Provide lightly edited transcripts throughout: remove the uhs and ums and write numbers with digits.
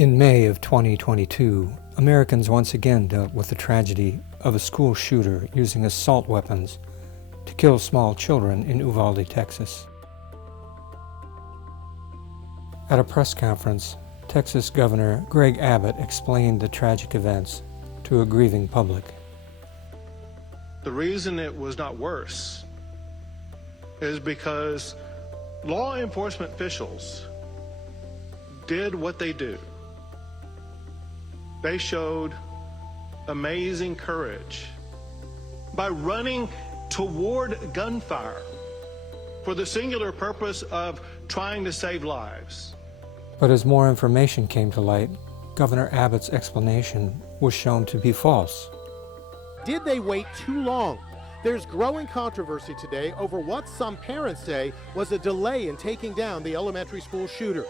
In May of 2022, Americans once again dealt with the tragedy of a school shooter using assault weapons to kill small children in Uvalde, Texas. At a press conference, Texas Governor Greg Abbott explained the tragic events to a grieving public. The reason it was not worse is because law enforcement officials did what they do. They showed amazing courage by running toward gunfire for the singular purpose of trying to save lives. But as more information came to light, Governor Abbott's explanation was shown to be false. Did they wait too long? There's growing controversy today over what some parents say was a delay in taking down the elementary school shooter.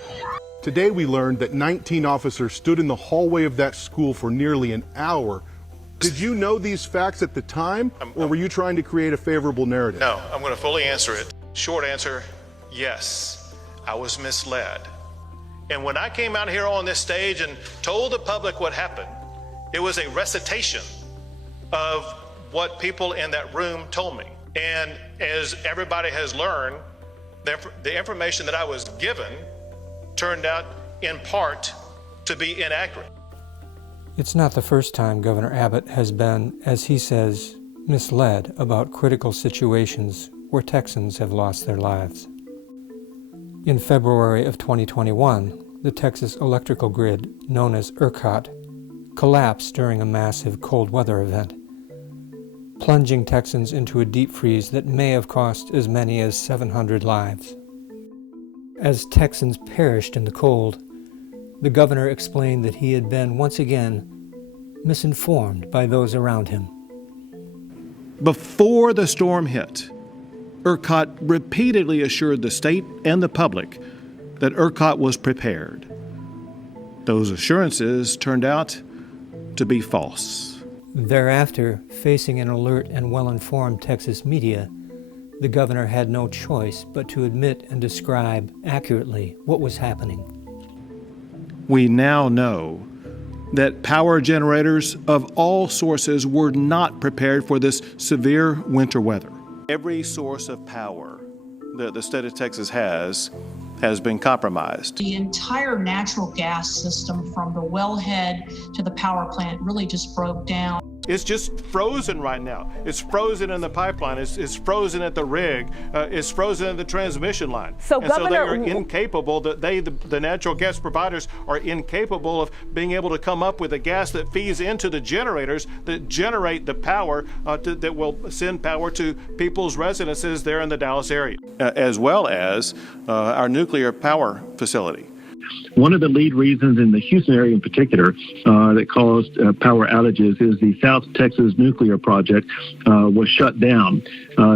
Today we learned that 19 officers stood in the hallway of that school for nearly an hour. Did you know these facts at the time, or were you trying to create a favorable narrative? No, I'm going to fully answer it. Short answer, yes, I was misled. And when I came out here on this stage and told the public what happened, it was a recitation of what people in that room told me. And as everybody has learned, the information that I was given turned out in part to be inaccurate. It's not the first time Governor Abbott has been, as he says, misled about critical situations where Texans have lost their lives. In February of 2021, the Texas electrical grid, known as ERCOT, collapsed during a massive cold weather event, plunging Texans into a deep freeze that may have cost as many as 700 lives. As Texans perished in the cold, the governor explained that he had been once again misinformed by those around him. Before the storm hit, ERCOT repeatedly assured the state and the public that ERCOT was prepared. Those assurances turned out to be false. Thereafter, facing an alert and well-informed Texas media, the governor had no choice but to admit and describe accurately what was happening. We now know that power generators of all sources were not prepared for this severe winter weather. Every source of power that the state of Texas has been compromised. The entire natural gas system from the wellhead to the power plant really just broke down. It's just frozen right now. It's frozen in the pipeline. It's frozen at the rig. It's frozen in the transmission line. So so they are incapable, the natural gas providers are incapable of being able to come up with a gas that feeds into the generators that generate the power that will send power to people's residences there in the Dallas area, as well as our nuclear power facility. One of the lead reasons in the Houston area in particular that caused power outages is the South Texas nuclear project was shut down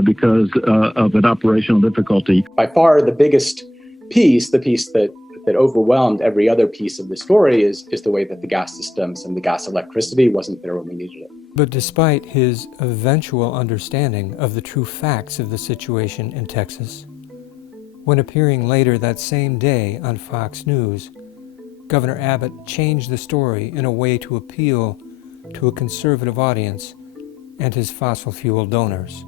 because of an operational difficulty. By far the biggest piece, the piece that overwhelmed every other piece of the story is the way that the gas systems and the gas electricity wasn't there when we needed it. But despite his eventual understanding of the true facts of the situation in Texas, when appearing later that same day on Fox News, Governor Abbott changed the story in a way to appeal to a conservative audience and his fossil fuel donors.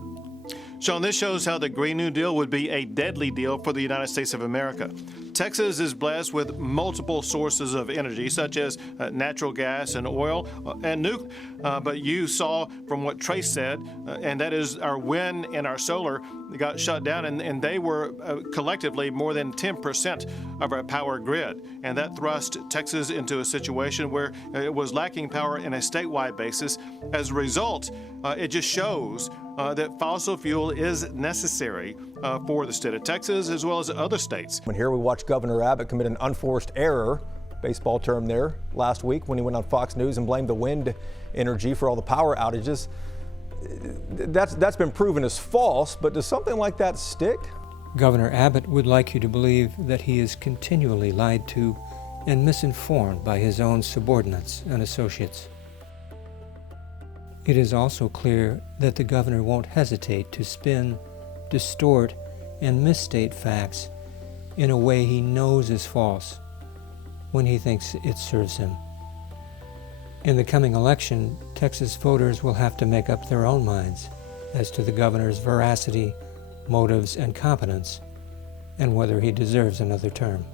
Sean, this shows how the Green New Deal would be a deadly deal for the United States of America. Texas is blessed with multiple sources of energy, such as natural gas and oil and nuclear. But you saw from what Trace said, and that is our wind and our solar got shut down, and they were collectively more than 10% of our power grid. And that thrust Texas into a situation where it was lacking power in a statewide basis. As a result, it just shows that fossil fuel is necessary for the state of Texas as well as other states. When here we watched Governor Abbott commit an unforced error, baseball term there, last week when he went on Fox News and blamed the wind energy for all the power outages. That's been proven as false, but does something like that stick? Governor Abbott would like you to believe that he is continually lied to and misinformed by his own subordinates and associates. It is also clear that the governor won't hesitate to spin, distort, and misstate facts in a way he knows is false, when he thinks it serves him. In the coming election, Texas voters will have to make up their own minds as to the governor's veracity, motives, and competence, and whether he deserves another term.